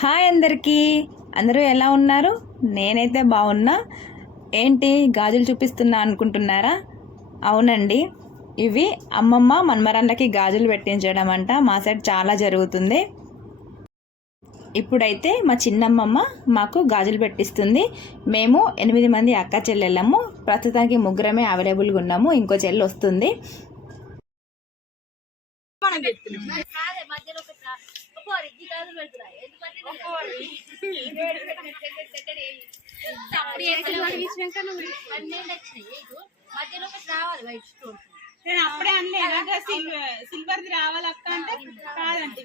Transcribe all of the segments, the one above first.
Hi అందరూ ఎలా ఉన్నారు? నేనైతే బాగున్నా. ఏంటి గాజులు చూపిస్తున్నా అనుకుంటున్నారా? అవునండి, ఇవి అమ్మమ్మ మన్మరాళ్ళకి గాజులు పెట్టించడం అంట. మా సైడ్ చాలా జరుగుతుంది. ఇప్పుడైతే మా చిన్నమ్మమ్మ మాకు గాజులు పెట్టిస్తుంది. మేము 8 మంది అక్క చెల్లెళ్ళము. ప్రస్తుతానికి ముగ్గురమే అవైలబుల్గా ఉన్నాము. ఇంకో చెల్లి వస్తుంది. నేను అప్పుడే అనలేదు సిల్వర్ది రావాలి అక్క అంటే కాదంటే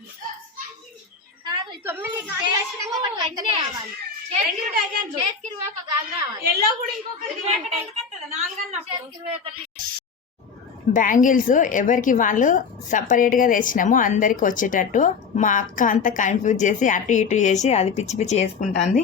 ఎల్లో కూడా ఇంకొకటి బ్యాంగిల్స్ ఎవరికి వాళ్ళు సపరేట్గా తెచ్చినాము, అందరికి వచ్చేటట్టు. మా అక్క అంతా కన్ఫ్యూజ్ చేసి అటు ఇటు చేసి అది పిచ్చి పిచ్చి చేసుకుంటుంది.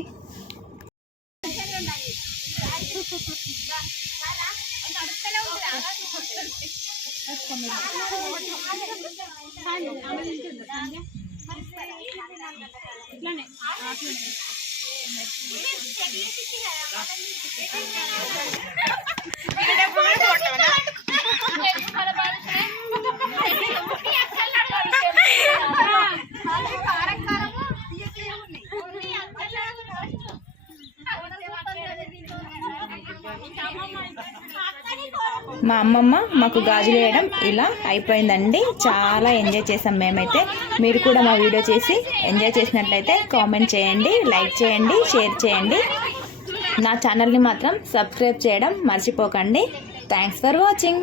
మా అమ్మమ్మ మాకు గాజులు వేయడం ఇలా అయిపోయిందండి. చాలా ఎంజాయ్ చేసాం మేమైతే. మీరు కూడా మా వీడియో చేసి ఎంజాయ్ చేసినట్లయితే కామెంట్ చేయండి, లైక్ చేయండి, షేర్ చేయండి. నా ఛానల్ని మాత్రం సబ్స్క్రైబ్ చేయడం మర్చిపోకండి. Thanks for watching.